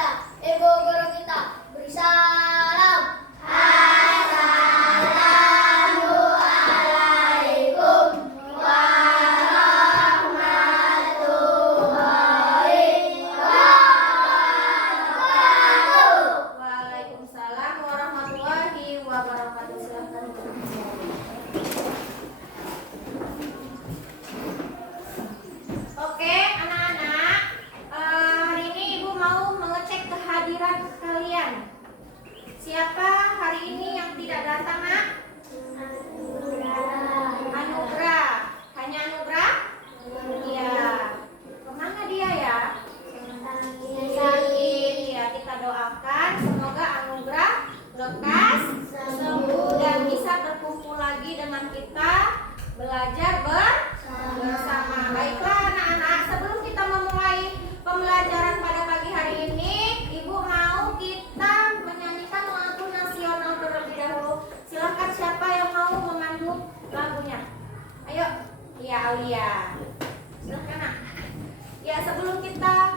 kepada ibu guru kita. Beri salam. Assalamualaikum warahmatullahi wabarakatuh. Waalaikumsalam warahmatullahi wabarakatuh. Silahkan. Oke, anak-anak, hari ini Ibu mau mengecek kehadiran kalian. Siapa hari ini yang tidak datang, Nak? Anugrah. Hanya Anugrah? Iya. Kemana dia ya? Sakit. Ya, kita doakan semoga Anugrah lekas sembuh dan bisa berkumpul lagi dengan kita belajar bersama. Baiklah anak-anak, sebelum kita memulai pembelajaran pada pagi hari ini, Ibu mau kita menyanyikan lagu nasional terlebih dahulu. Silakan siapa yang mau memandu lagunya. Ayo, iya Aulia. Silakan, Nak. Ya, sebelum kita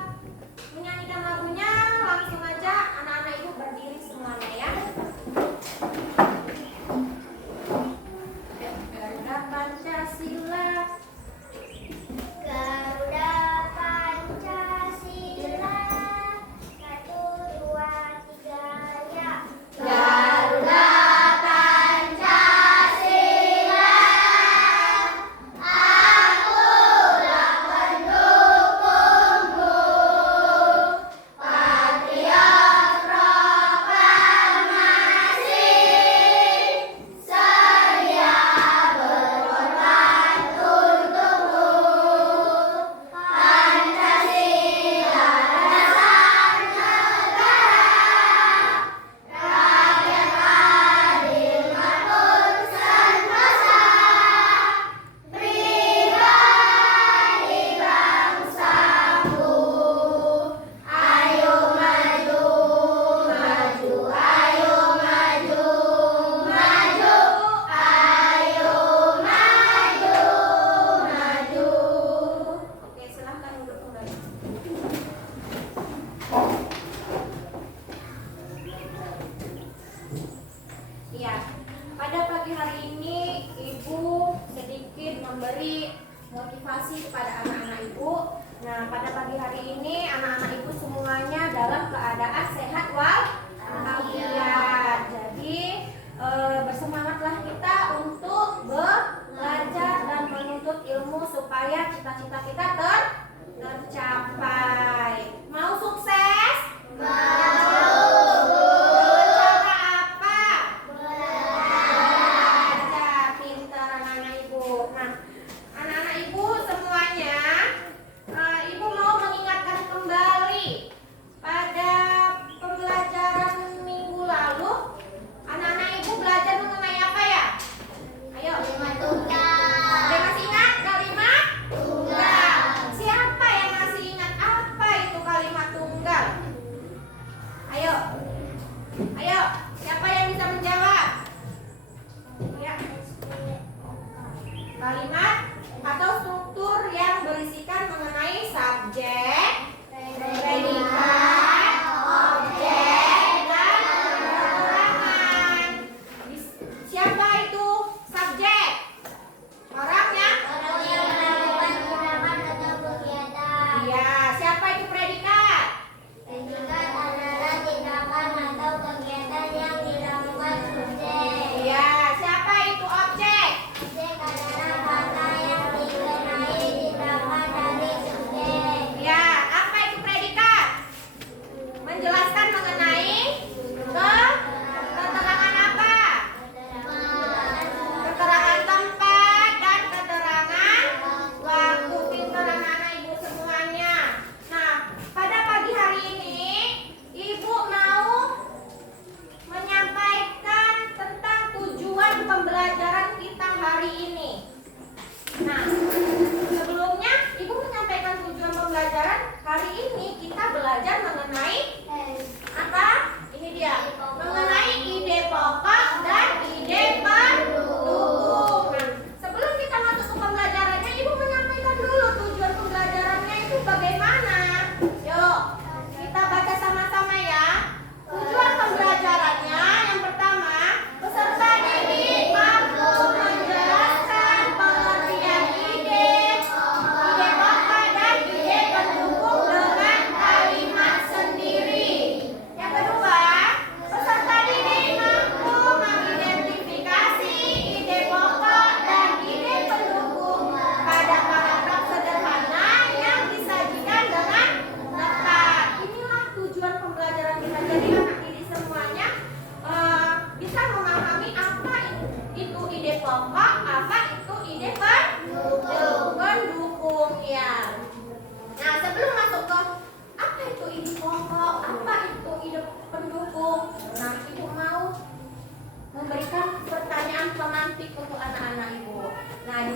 menyanyikan lagunya, langsung aja anak-anak Ibu berdiri semuanya ya. Garda Pancasila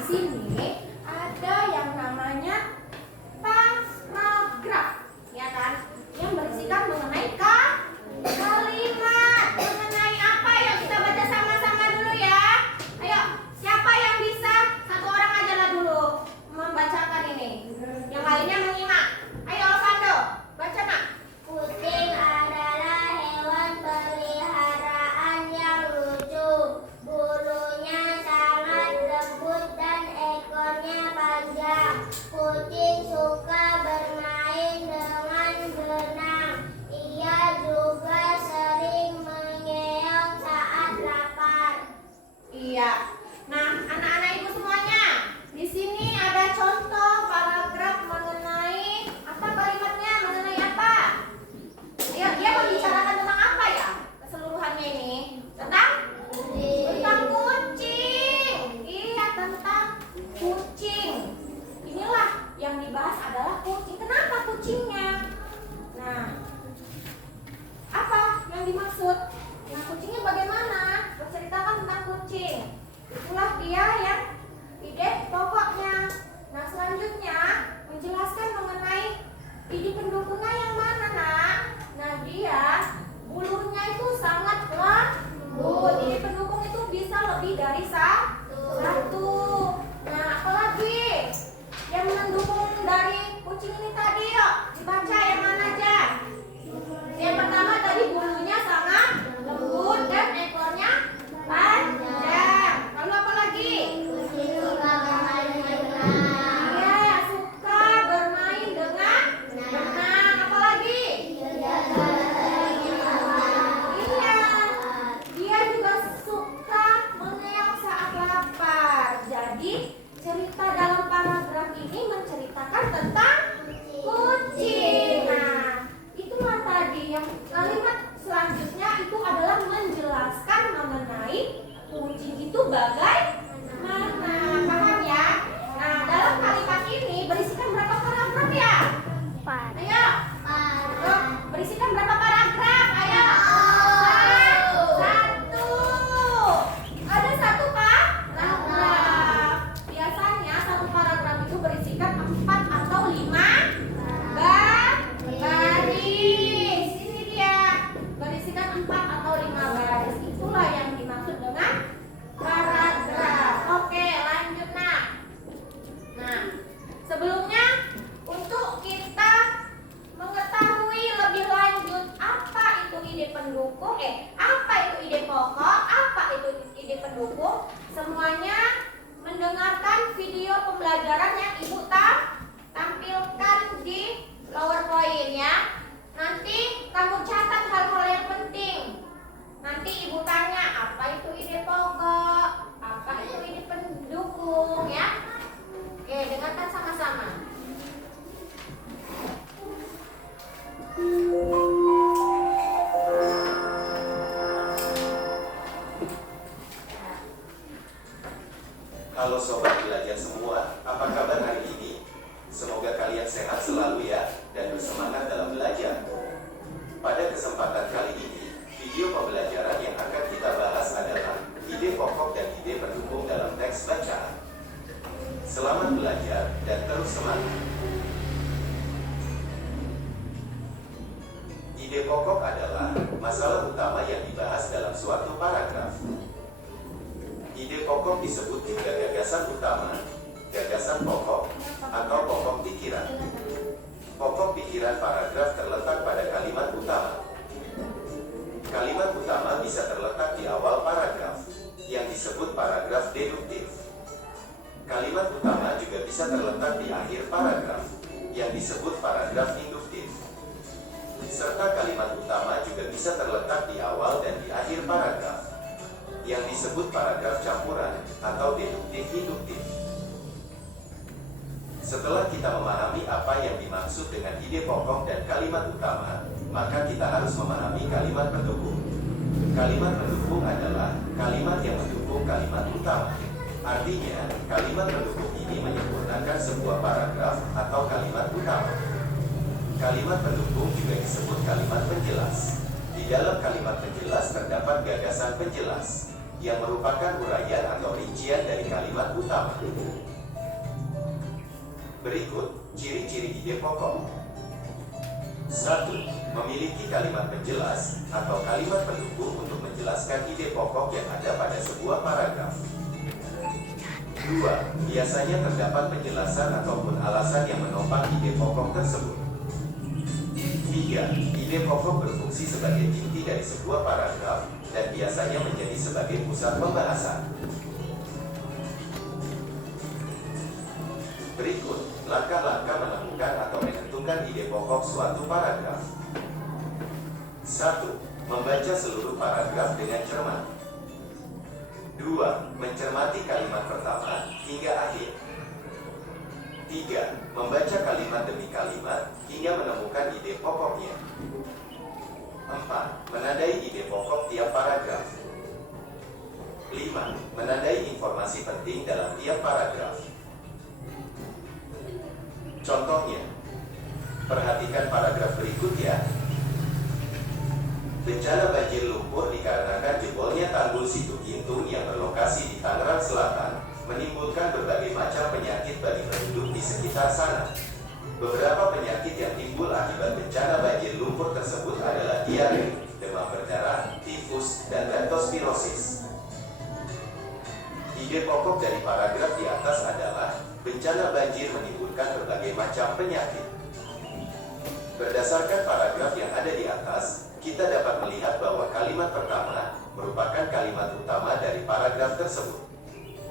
sini ada yang namanya paragraf, ya kan? Yang berisikan mengenai kalimat. Mengenai apa? Yuk kita baca sama-sama dulu ya. Ayo, siapa yang bisa? Satu orang aja lah dulu membacakan ini. Yang lainnya menyimak. Ayo Alvando, baca nak. Kucing adalah hewan peliharaan yang lucu. Bulunya sangat lembut dan ekornya panjang. Kucing suka bermain dengan benang. Ia juga sering mengeong saat lapar. Iya. Nah, anak-anak ibu semuanya, di sini ada contoh paragraf mengenai apa kalimatnya? Mengenai apa? Ayo, dia membicarakan tentang apa ya? Keseluruhannya ini tentang kucing. Iya, tentang kucing. Inilah yang dibahas adalah kucing. Kenapa kucingnya? Nah, apa yang dimaksud? Nah, kucingnya bagaimana? Berceritakan tentang kucing. Itulah dia yang ide pokoknya. Nah, selanjutnya menjelaskan mengenai ide pendukungnya yang mana, nak? Nah, dia bulunya itu sangat lembut. Ide pendukung itu bisa lebih dari satu. Nah, apalagi yang mendukung dari kucing ini tadi, yuk dibaca yang mana aja. Yang pertama tadi bulunya sangat lembut dan ekornya panjang. Lalu apa lagi? Kucing suka bermain dengan benang. Iya, suka bermain dengan benang. Apa lagi? Iya, dia juga suka mengeong saat lapar. Jadi cerita dalam paragraf ini menceritakan tentang kucing. Nah, itulah tadi yang kalimat selanjutnya itu adalah menjelaskan mengenai kucing itu bagaimana. Paham ya? Nah, dalam kalimat ini berisikan berapa paragraf ya? Ayo. Berisikan berapa paragraf? Ayo. Satu. Ada satu paragraf. Biasanya satu paragraf itu berisikan 4 atau 5 baris. Ini dia. Berisikan 4 atau 5 baris. Itulah yang dimaksud dengan paragraf. Oke, lanjut nak. Nah, sebelumnya untuk kita mengetahui lebih lanjut apa itu ide pendukung, apa itu ide pokok, apa itu ide pendukung, semuanya mendengarkan video pembelajaran yang ibu tampilkan di PowerPoint ya. Nanti kamu catat hal-hal yang penting. Nanti ibu tanya apa itu ide pokok, apa itu ide pendukung ya. Oke, dengarkan sama-sama. Halo sobat belajar semua, apa kabar hari ini? Semoga kalian sehat selalu ya, dan bersemangat dalam belajar. Pada kesempatan kali ini, video pembelajaran yang akan kita bahas adalah ide pokok dan ide pendukung dalam teks bacaan. Selamat belajar dan terus semangat. Ide pokok adalah masalah utama yang dibahas dalam suatu paragraf. Ide pokok disebut juga gagasan utama, gagasan pokok, atau pokok pikiran. Pokok pikiran paragraf terletak pada kalimat utama. Kalimat utama bisa terletak di awal paragraf, yang disebut paragraf deduktif. Kalimat utama juga bisa terletak di akhir paragraf, yang disebut paragraf induktif. Serta kalimat utama juga bisa terletak di awal dan di akhir paragraf, yang disebut paragraf campuran atau deduktif-induktif. Setelah kita memahami apa yang dimaksud dengan ide pokok dan kalimat utama, maka kita harus memahami kalimat pendukung. Kalimat pendukung adalah kalimat yang mendukung kalimat utama. Artinya, kalimat pendukung ini menyempurnakan sebuah paragraf atau kalimat utama. Kalimat pendukung juga disebut kalimat penjelas. Di dalam kalimat penjelas terdapat gagasan penjelas. yang merupakan uraian atau rincian dari kalimat utama. Berikut ciri-ciri ide pokok. 1. Memiliki kalimat penjelas atau kalimat pendukung untuk menjelaskan ide pokok yang ada pada sebuah paragraf. 2. Biasanya terdapat penjelasan ataupun alasan yang menopang ide pokok tersebut. 3. Ide pokok berfungsi sebagai inti dari sebuah paragraf dan biasanya menjadi sebagai pusat pembahasan. Berikut langkah-langkah menemukan atau menentukan ide pokok suatu paragraf. 1. Membaca seluruh paragraf dengan cermat. 2. Mencermati kalimat pertama hingga akhir. 3. Membaca kalimat demi kalimat hingga menemukan ide pokoknya. 4. Menandai ide pokok tiap paragraf. 5. Menandai informasi penting dalam tiap paragraf. Contohnya, perhatikan paragraf berikut ya. Bencana banjir lumpur dikarenakan jebolnya tanggul Situ Gintung yang berlokasi di Tangerang Selatan menimbulkan berbagai macam penyakit bagi penduduk di sekitar sana. Beberapa penyakit yang timbul akibat bencana banjir lumpur tersebut adalah diare, demam berdarah, tifus, dan leptospirosis. Ide pokok dari paragraf di atas adalah bencana banjir menimbulkan berbagai macam penyakit. Berdasarkan paragraf yang ada di atas, kita dapat melihat bahwa kalimat pertama merupakan kalimat utama dari paragraf tersebut.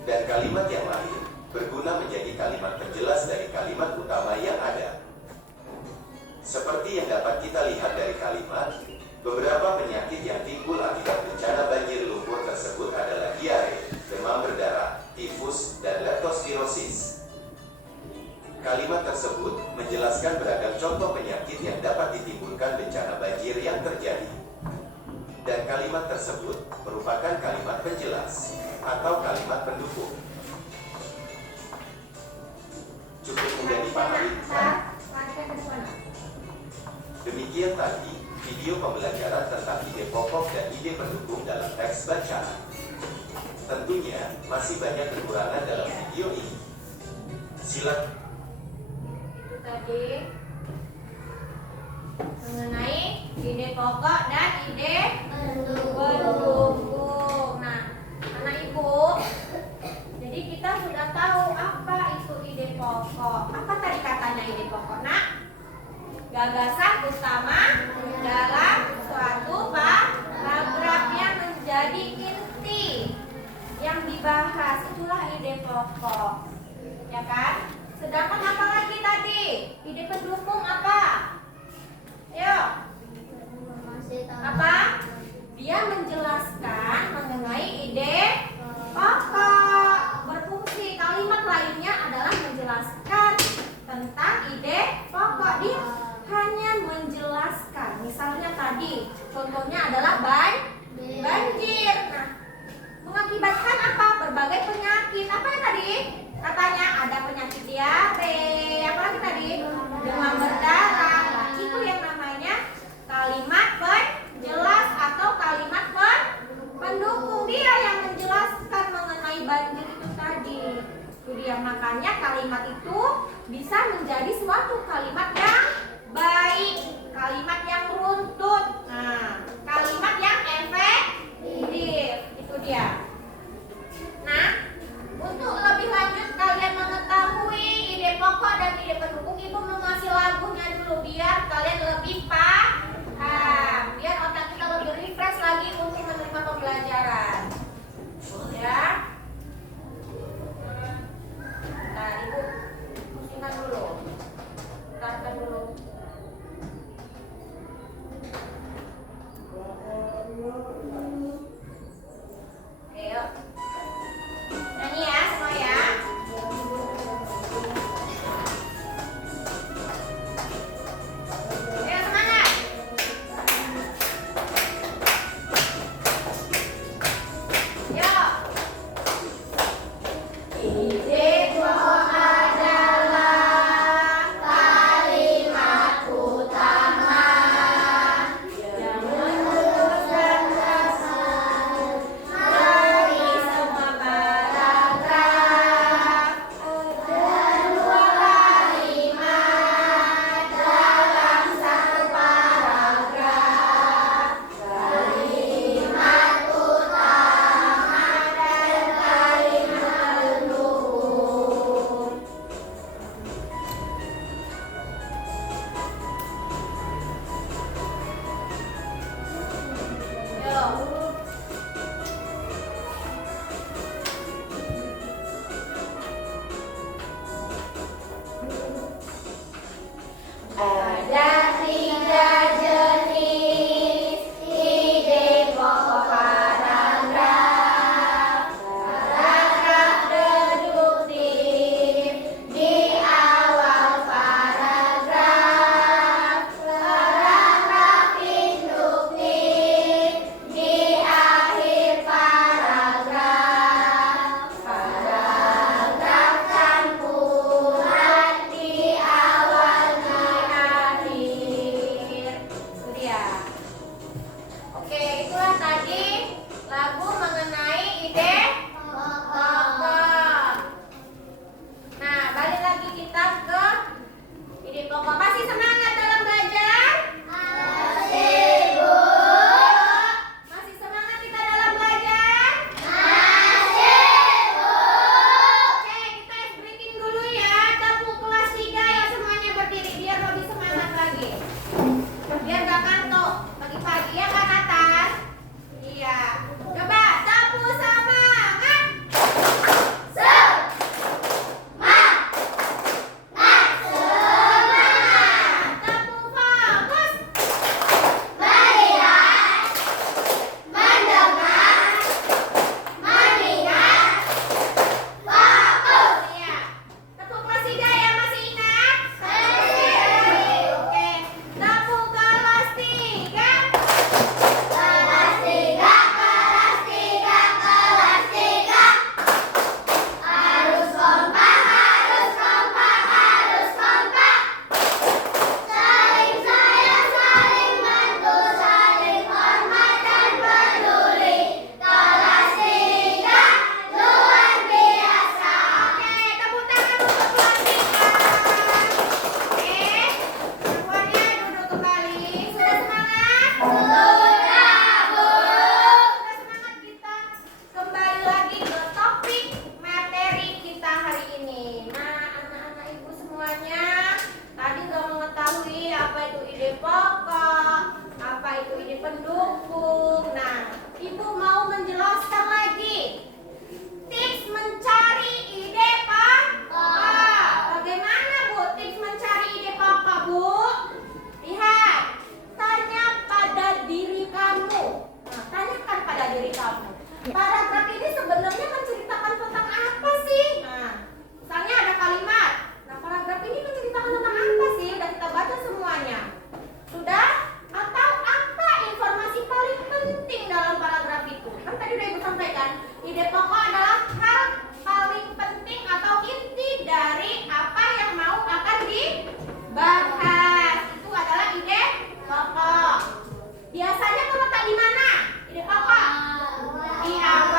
Dan kalimat yang lain berguna menjadi kalimat penjelas dari kalimat utama yang ada. Seperti yang dapat kita lihat dari kalimat, beberapa penyakit yang timbul akibat bencana banjir lumpur tersebut adalah diare, demam berdarah, tifus, dan leptospirosis. Kalimat tersebut menjelaskan beragam contoh penyakit yang dapat ditimbulkan bencana banjir yang terjadi. Dan kalimat tersebut merupakan kalimat penjelas atau kalimat pendukung. Cukup mudah dipahami, kan? Demikian tadi video pembelajaran tentang ide pokok dan ide pendukung dalam teks bacaan. Tentunya masih banyak kekurangan dalam video ini. Silakan. Itu tadi mengenai ide pokok dan ide pendukung. Nah, anak ibu, jadi kita sudah tahu apa itu ide pokok. Apa tadi katanya ide pokok, nak? Gagasan utama dalam suatu paragraf yang menjadi inti yang dibahas, itulah ide pokok, ya kan? Sedangkan apa lagi tadi? Ide pendukung apa? Ayo. Apa? Dia menjelaskan mengenai ide pokok. Berfungsi, kalimat lainnya adalah menjelaskan tentang ide pokok. Dia hanya menjelaskan. Misalnya tadi, contohnya adalah banjir. Nah, mengakibatkan apa? Berbagai penyakit. Apa yang tadi? Katanya ada penyakit diare. Apa lagi tadi? Demam berdarah. Nah, itu yang namanya kalimat penjelas atau kalimat pendukung. Dia yang menjelaskan mengenai banjir itu tadi. Itu dia, makanya kalimat itu bisa menjadi suatu kalimat yang baik, kalimat yang runtut, nah, kalimat yang efektif. Itu dia. Nah, untuk lebih lanjut kalian mengetahui ide pokok dan ide pendukung, ibu mengasih lagunya dulu biar kalian lebih paham, biar otak kita lebih refresh lagi untuk menerima pembelajaran. Ya. Nah, ibu musingkan dulu, putarkan dulu. Ayo. Nyanyi ya semua ya. Ayo semangat. Yuk. Ide pokok adalah kalimat utama yang menunjukkan rasa Ada 3 jenis ide pokok paragraf. Paragraf deduktif di awal paragraf. Paragraf induktif di akhir paragraf. Paragraf campuran di awal di akhir. Itu dia. Oke, itulah tadi lagu mengenai ide pokok. Nah, balik lagi kita ke ide pokok. Masih semangat dalam belajar? Masih, Bu. Masih semangat kita dalam belajar? Masih, Bu. Oke, kita ice breaking dulu ya. Tepuk kelas 3 ya, semuanya berdiri biar lebih semangat lagi. Biar gak kantuk pagi-pagi ya kan atas. Iya. Coba sapu semangat. Sapu fokus. Melihat, mendengar, mengingat, fokus. Iya. Tepuk kelas 3 ya, masih ingat? Masih. Oke. Tepuk kelas 3. Kelas 3, kelas 3, kelas 3. Harus kompak, harus kompak, harus kompak. Saling sayang, saling bantu, saling hormat dan peduli. Kelas 3 luar biasa. Oke, tepuk tangan untuk kelas 3. Oke. Semuanya duduk kembali. Sudah semangat? Sudah, Bu. Sudah semangat kita kembali lagi ke topik materi kita hari ini. Nah, anak-anak ibu semuanya tadi udah mengetahui apa itu ide pokok, apa itu ide pendukung. Nah, ibu mau menjelaskan lagi tips mencari ide pokok. Bagaimana Bu tips mencari ide pokok, Bu? Lihat, tanya pada diri kamu. Nah, tanyakan pada diri kamu. Paragraf ini sebenarnya menceritakan tentang apa sih? Nah, misalnya ada kalimat. Nah, paragraf ini menceritakan tentang apa sih? Udah kita baca semuanya. Sudah? Atau apa informasi paling penting dalam paragraf itu? Kan tadi udah Ibu sampaikan, ide pokok adalah hal paling penting atau inti dari apa yang mau akan dibahas. Itu adalah ide pokok. Biasanya terletak di mana? Ide pokok? Di awal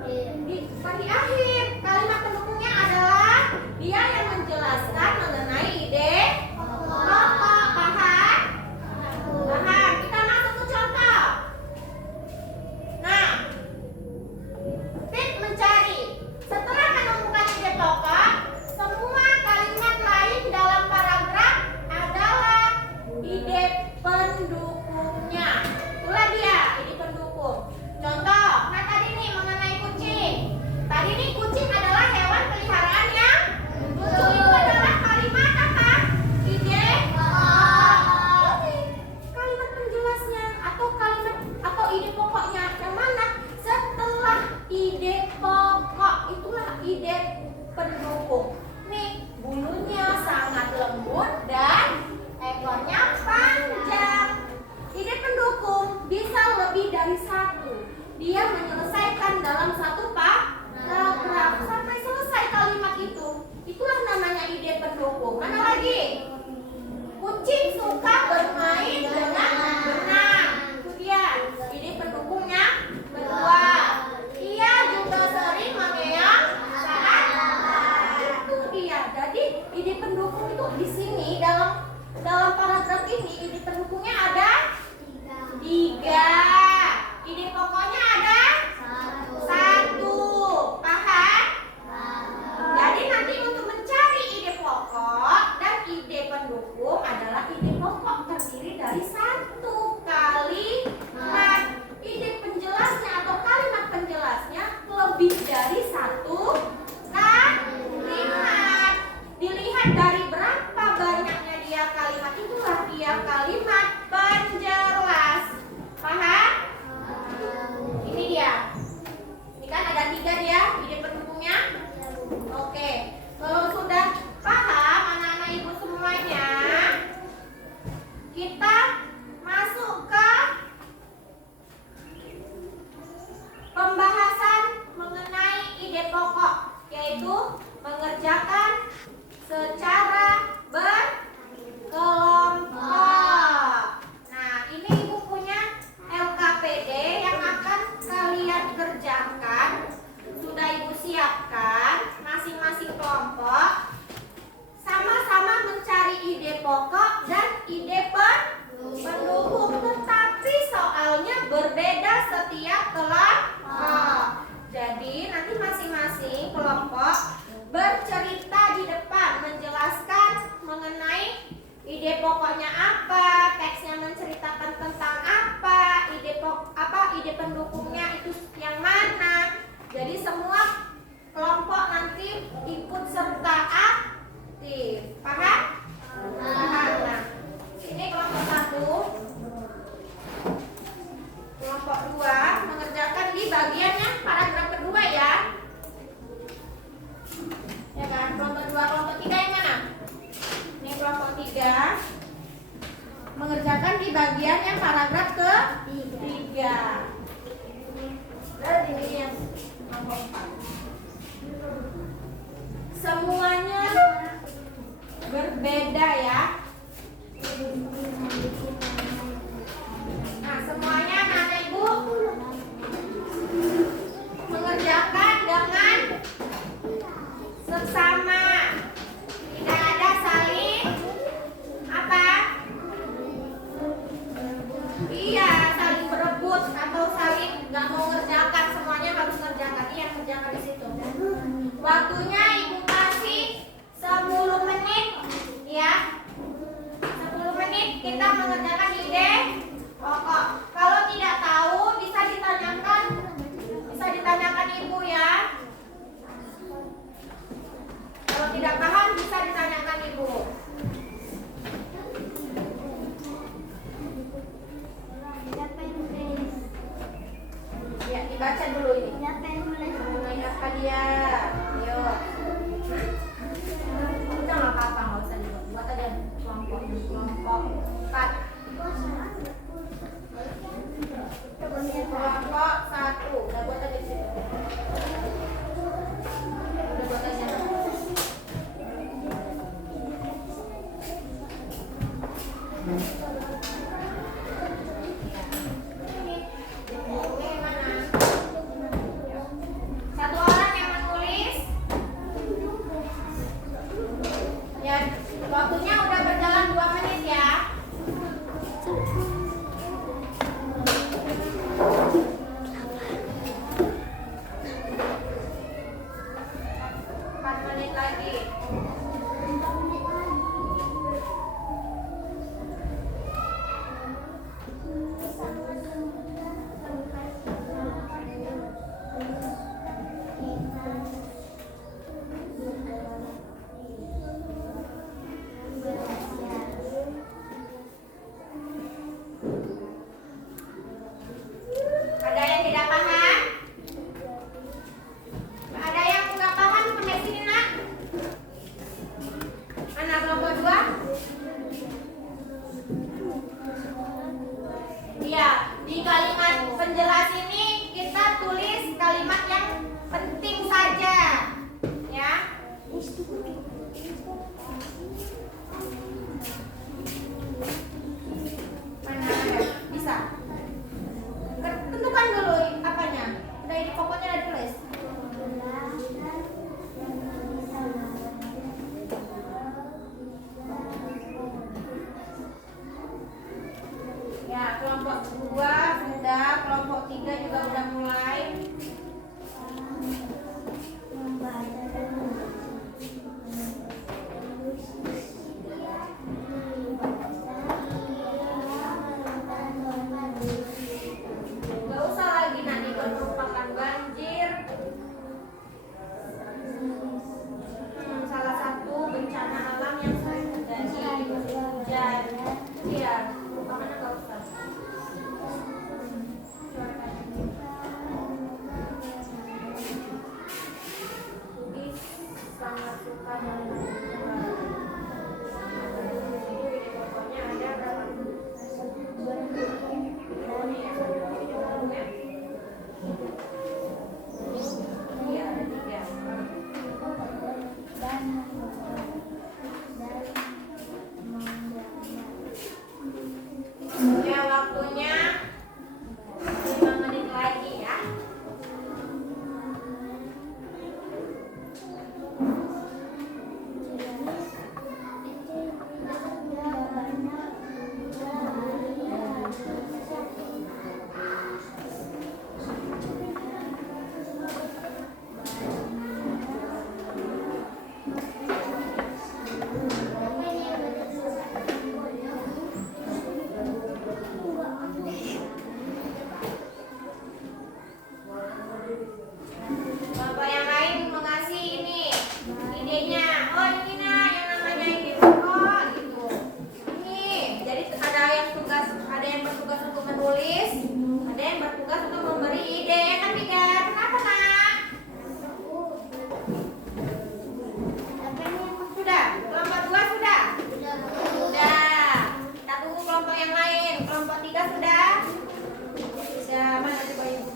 Bukan di akhir. Kalimat pendukungnya adalah dia yang menjelaskan mengenai ide pokok. Paham? Paham. Kita masuk ke contoh. Nah, Pit mencari. Setelah menemukan ide pokok, semua kalimat lain dalam paragraf adalah ide pendukungnya. Itulah dia, ide pendukung. Contoh, nah tadi nih mengenai kucing. Tadi nih kucing adalah hewan peliharaan yang lucu. Itu adalah kalimat apa? Ide pokok. Kalimat penjelasnya atau kalimat atau ide pokoknya yang mana? Setelah ide pokok, itulah ide pendukung. Nih, bulunya sangat lembut dan ekornya panjang. Ide pendukung bisa lebih dari satu. Dia menyelesaikan dalam satu paragraf sampai selesai kalimat itu. Itulah namanya ide pendukung. Mana lagi? Kucing suka bermain dengan benang. Itu dia ide pendukungnya. Kedua, ia juga sering mengeong saat itu dia. Jadi ide pendukung itu di sini dalam paragraf ini ide pendukungnya ada 3. Ide pokoknya ada 1. Paham? Jadi nanti untuk mencari ide pokok dan ide pendukung adalah ide pokok terdiri dari 1 kalimat. Ide penjelasnya atau kalimat penjelasnya lebih dari 1 kalimat. Dilihat dari berapa banyaknya dia kalimat, itulah dia kalimat penjelas. Paham? Ini dia. Ini kan ada 3 dia ide pendukungnya. Oke, kalau sudah paham anak-anak ibu semuanya, kita masuk ke pembahasan mengenai ide pokok, yaitu mengerjakan secara berkelompok. Nah, ini ibu punya LKPD yang akan kalian kerjakan. Sudah ibu siapkan masing-masing kelompok. Sama-sama mencari ide pokok dan ide pendukung, tetapi soalnya berbeda setiap kelompok. Jadi nanti masing-masing kelompok bercerita di depan, menjelaskan mengenai ide pokoknya apa, teksnya menceritakan tentang apa, ide pendukungnya itu yang mana. Jadi semua kelompok nanti ikut serta aktif. Paham? Paham. Nah, ini kelompok 1. Kelompok 2 mengerjakan di bagiannya paragraf kedua ya. Ya kan? Kelompok 2, kelompok 3 yang mana? Ini kelompok 3 mengerjakan di bagian yang paragraf ke-3. Dan ini yang kelompok 4. Semuanya berbeda ya. Nah, semuanya anak ibu mengerjakan dengan seksama. Tidak ada saling apa? Iya, saling berebut atau saling nggak mau ngerjakan. Semuanya harus ngerjakan. Iya, kerjakan di situ. Waktunya ibu kasih 10 menit ya. lagi. Ada yang tidak paham? Ada yang nggak paham sampai sini nak? Anak kelompok 2? Iya, di kalimat penjelas ini kita tulis kalimat yang penting saja, ya. Mana ada? Bisa. Tentukan dulu apanya. Udah ini pokoknya udah tulis. Ya, kelompok 2 sudah, kelompok 3 juga udah mulai. Gak usah lagi nanti merupakan banjir. Salah satu bencana alam yang sering terjadi hujan. Iya, mana gak usah. Bugis sangat suka dengan pokoknya ada berapa? Iya, ada 3. Ya, waktunya 5 menit lagi ya. Bapak yang lain mengasih ini idenya. Oh ini nah yang namanya ide pokok gitu. Ini jadi ada yang bertugas untuk menulis, ada yang bertugas untuk memberi ide. Kan tiga. Kenapa nak? Sudah. Kelompok 2 sudah. Sudah. Kita tunggu kelompok yang lain. Kelompok 3 sudah. Sudah. Mana coba ibu?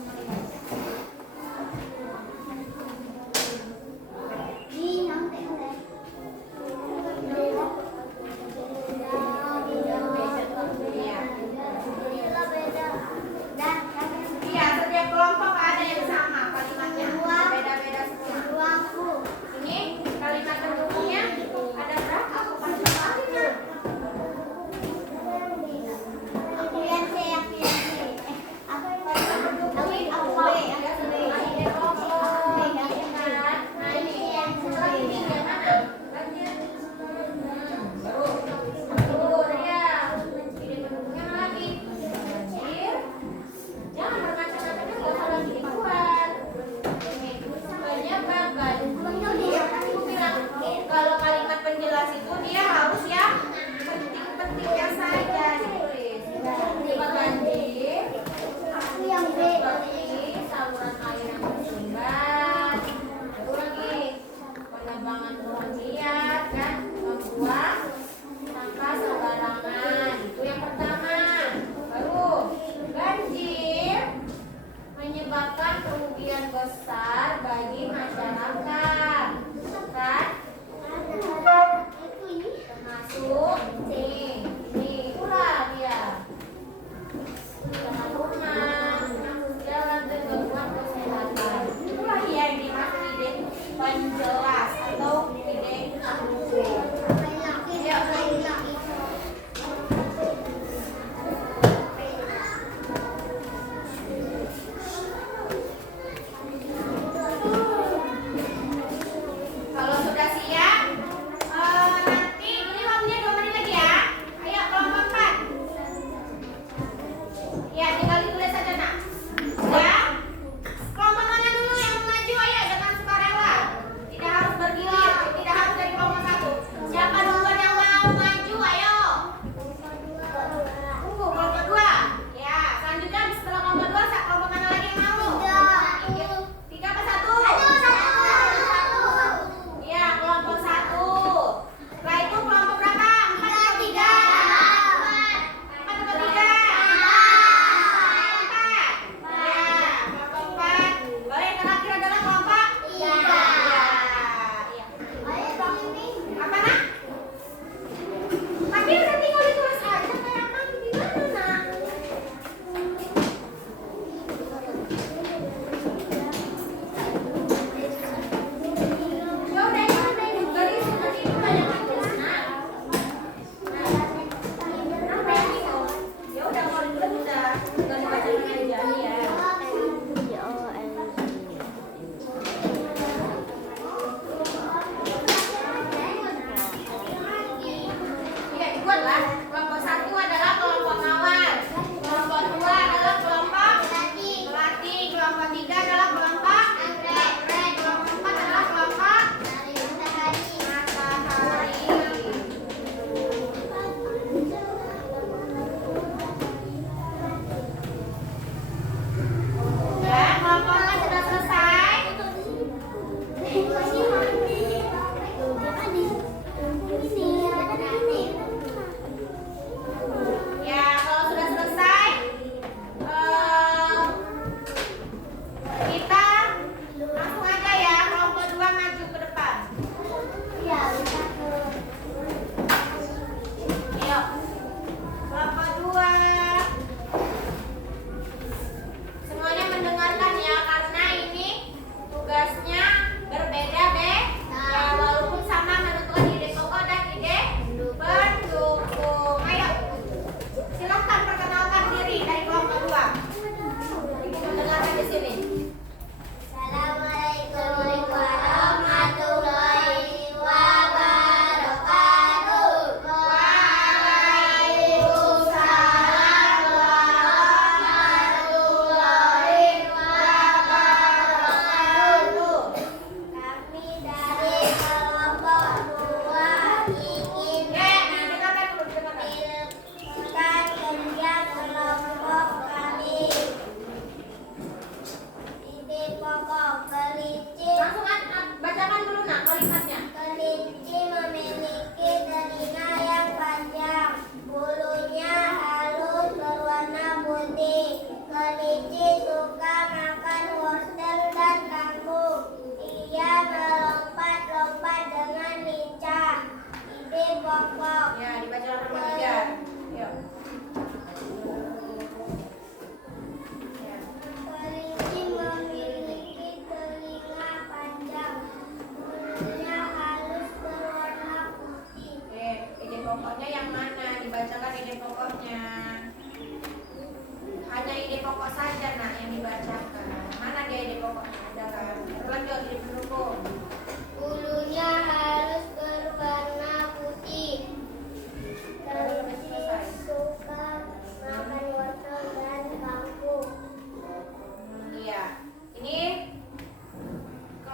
Iya, setiap kelompok ada yang sama kalimatnya. Beda-beda semua. Ini kalimat pendukungnya ada berapa? Jangan bermacam-macam, nggak usah lagi dibuat.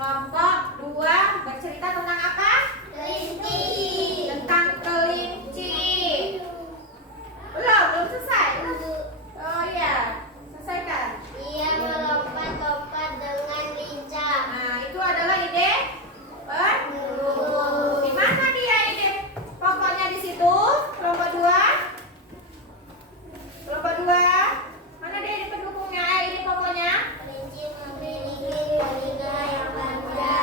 Kelompok 2 bercerita tentang apa? Kelinci. Tentang kelinci. Belum selesai. Oh iya, selesaikan. Ia melompat-lompat dengan lincah. Nah, itu adalah ide pendukung. Di mana dia ide pokoknya di situ? Kelompok 2. Kelompok 2. Mana dia ide pendukungnya? Ide pokoknya? Kelinci memiliki telinga yang panjang.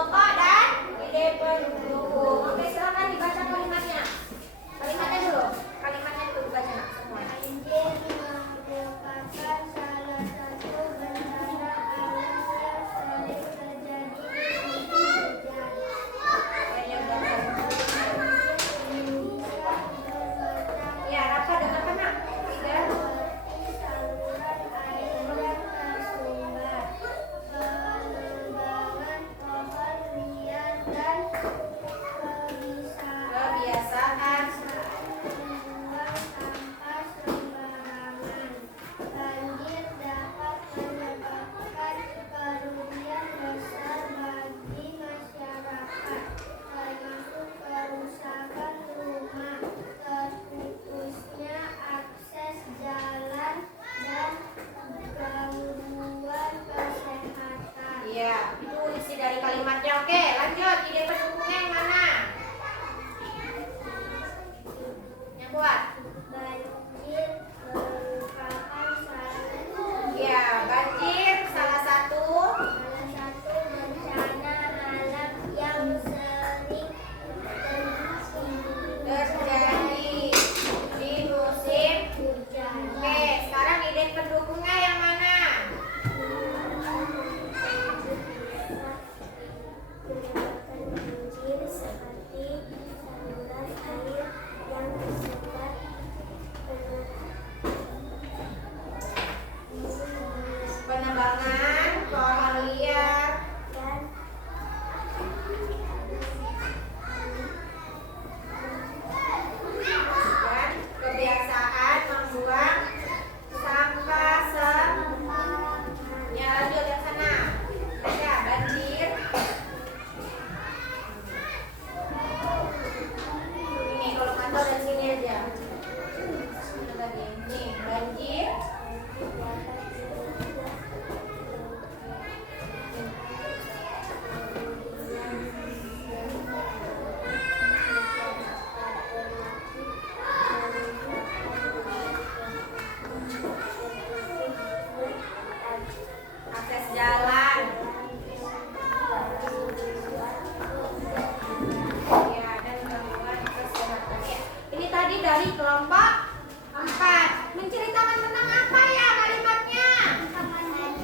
pokok dan ide pendukung. Oke, silakan dibaca kalimatnya. Kalimatnya dulu. Kalimatnya dulu dibaca semua. Banjir merupakan salah satu bencana alam yang sering terjadi di musim hujan. Ya, Rafa dengarkan nak. Tiga. Seperti saluran air yang tersumbat, penebangan pohon liar dan Kebiasaan. membuang sampah sembarangan. Banjir dapat menyebabkan kerugian besar bagi masyarakat, termasuk kerusakan rumah, terputusnya akses jalan, dan gangguan kesehatan. Iya, itu isi dari kalimatnya. Oke, lanjut. Ide pendukungnya yang mana? Yang kuat. Banjir merupakan Ya, banjir salah satu bencana alam yang sering terjadi di musim. hujan. Oke, sekarang ide pendukungnya yang mana? Menyebabkan banjir seperti saluran air yang tersumbat, Penebangan pohon liar. dan Dan kebiasaan membuang sampah ya, lanjut yang sana. Ya, banjir. Ini kalau kantor dari sini aja. Ini lagi. Nih, banjir. Akses jalan. Ya, dan gangguan kesehatan. Ya. Ini tadi dari kelompok 4. Menceritakan tentang apa ya kalimatnya?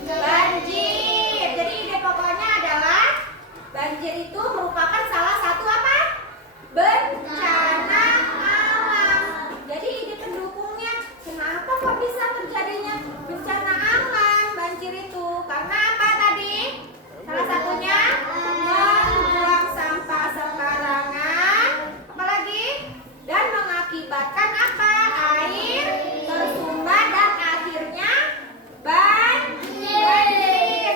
Banjir. Jadi ide pokoknya adalah banjir itu merupakan salah satu apa? Bencana alam. Jadi ide pendukungnya, kenapa kok bisa terjadinya bencana alam banjir itu? Karena apa tadi? Salah satunya membuang sampah sembarangan. Apalagi? Dan mengakibatkan apa? Air tersumbat dan akhirnya banjir.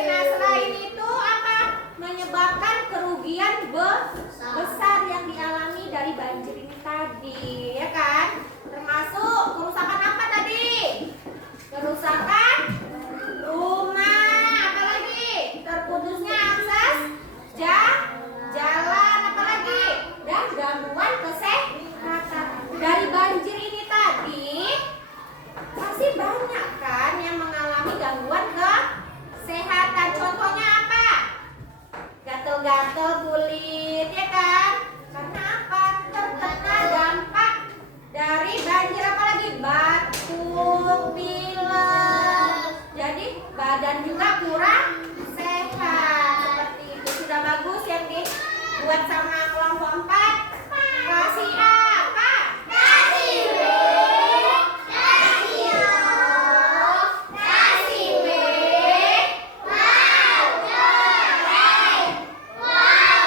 Nah, selain itu apa? Menyebabkan kerugian besar yang dialami dari banjir ini tadi, ya kan? Termasuk kerusakan apa tadi? Kerusakan rumah, apalagi? Terputusnya akses jalan, apalagi? Dan gangguan kesehatan. Dari banjir ini tadi pasti banyak kan yang mengalami gangguan kesehatan. Contohnya apa? Gatel-gatel kulit, ya kan? Karena apa? Terkena dampak dari banjir, apalagi batuk, pilek. Jadi badan juga kurang sehat. Seperti itu. Sudah bagus yang dibuat sama kelompok 4. Kasih apa? Kasih B. Kasih O. Kasih B. Wow, keren. Wow.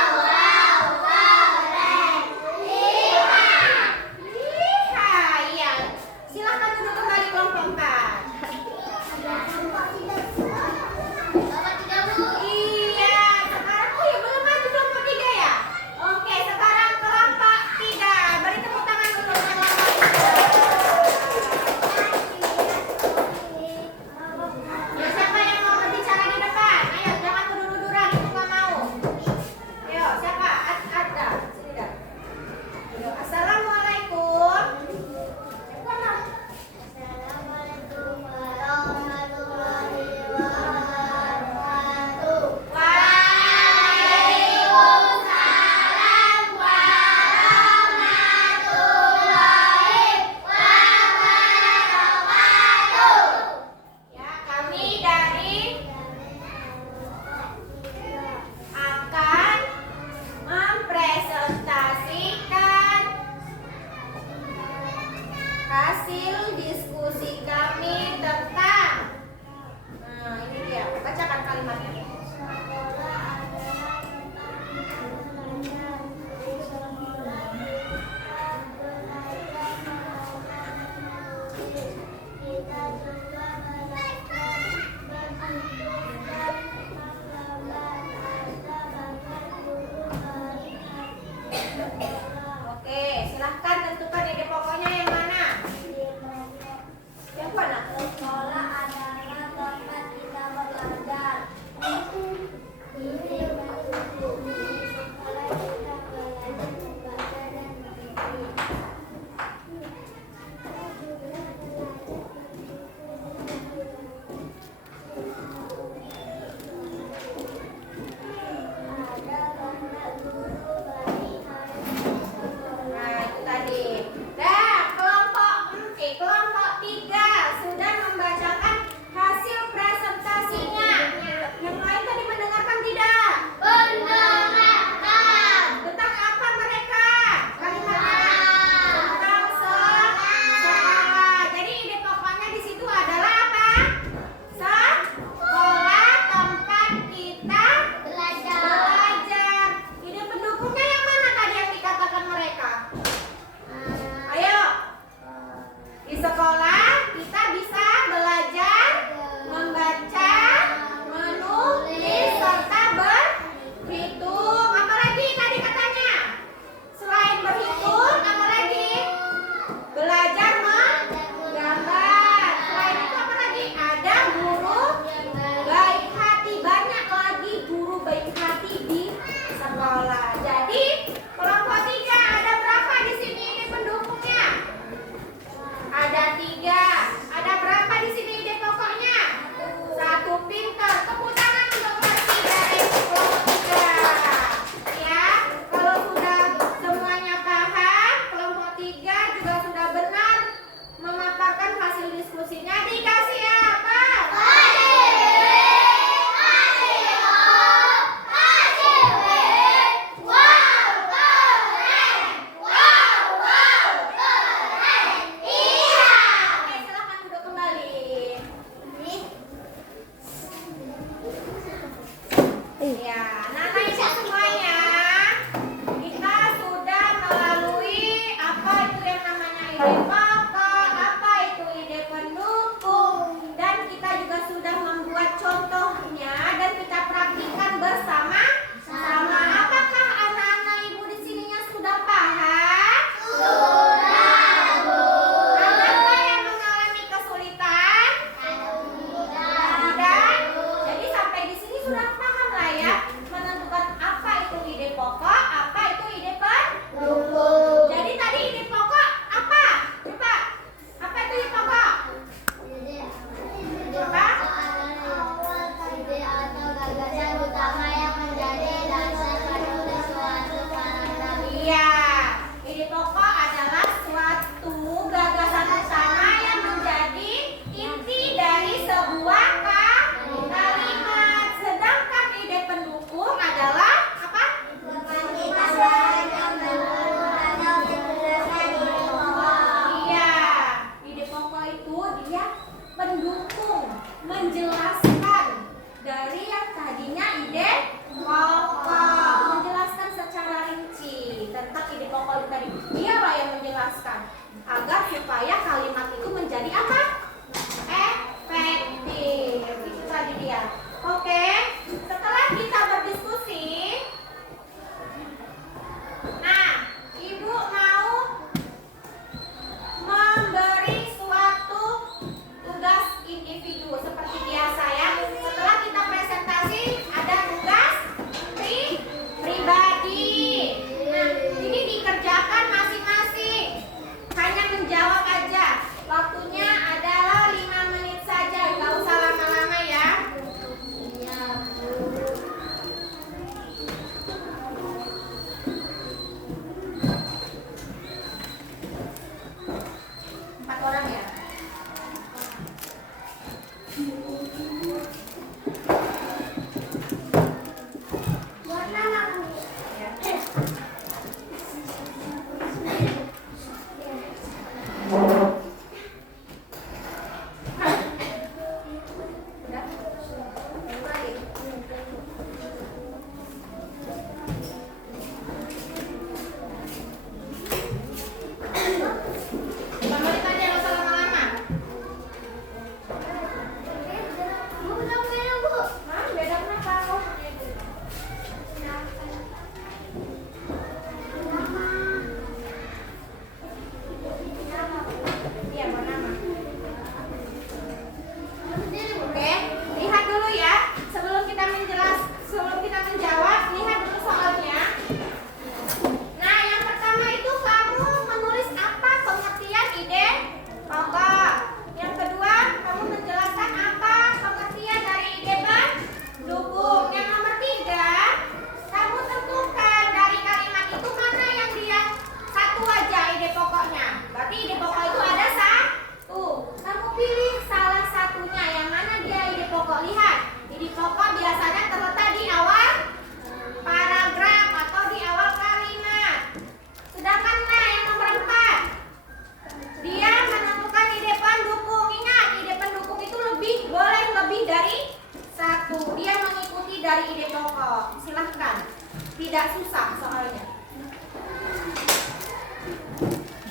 tidak susah soalnya.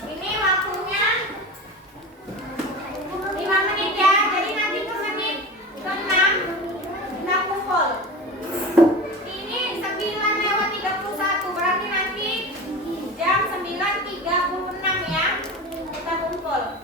Ini waktunya 5 menit ya. Jadi nanti tuh menit ke-6 kita kumpul. Ini 9:31, berarti nanti jam 9:36 ya kita kumpul.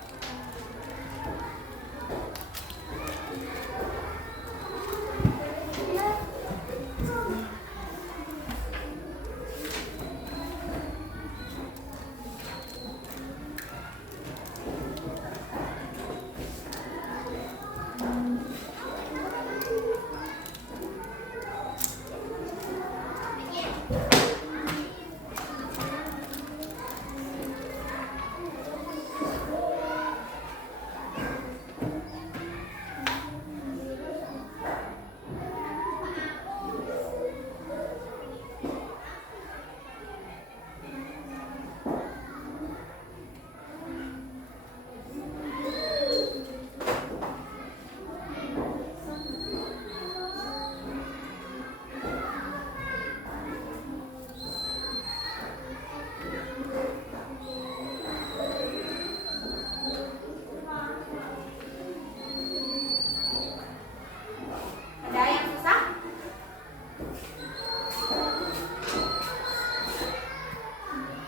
Ada yang susah?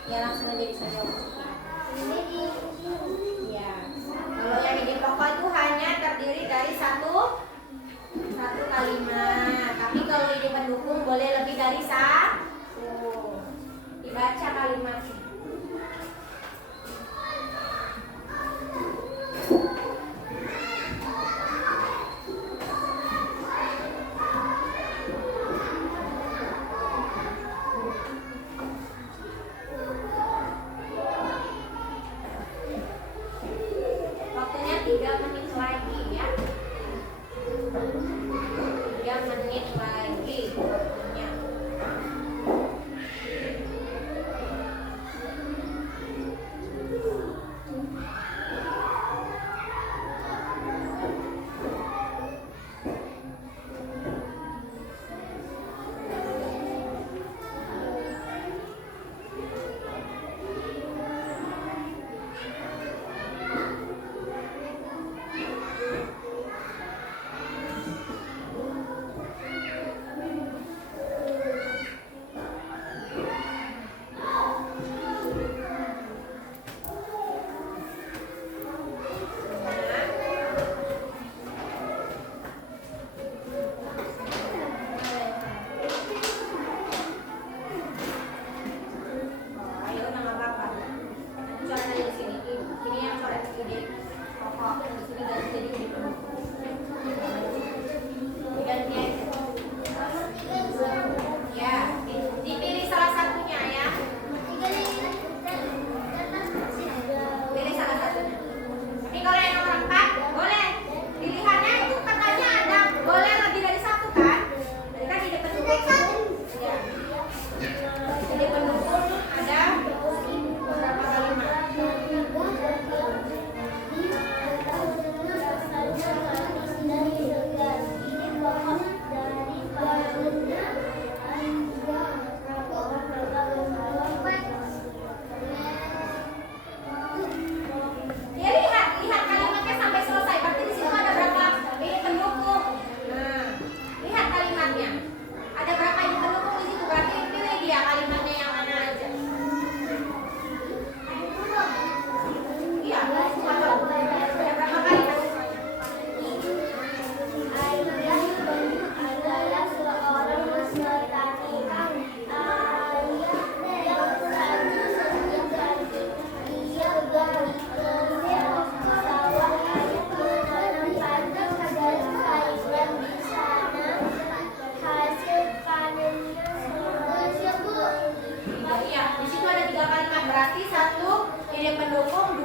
Ya langsung aja bisa jawab. Ya. Kalau yang ide pokok itu hanya terdiri dari satu kalimat. Tapi kalau ide pendukung boleh lebih dari satu. Dibaca kalimatnya. Waktunya 3 menit lagi ya. 3 menit lagi waktunya. Ayo nggak apa-apa. Coret aja di sini. Ini yang coret ide pokok. Di sini ganti jadi ide pendukung. Ganti aja. Ya, dipilih salah satunya ya. Pilih salah satunya. Tapi kalau yang nomor 4 boleh. Pilihannya itu katanya ada boleh lebih dari satu kan? Jadi kan ide pendukung. Ya. Ide pendukung ada berapa kalimat? Ya lihat kalimatnya sampai selesai. Berarti di situ ada berapa ide pendukung? Nah, lihat kalimatnya. Ada berapa ide pendukung di situ? Berarti pilih dia kalimatnya yang mana aja. Iya, ada berapa kalimat? Adalah seorang petani ayah satu setiap ia pergi ke sawah menanam padi dan sayuran di sana. Hasil panennya tersebut Iya, di situ ada 3 kalimat. Berarti satu ide pendukung,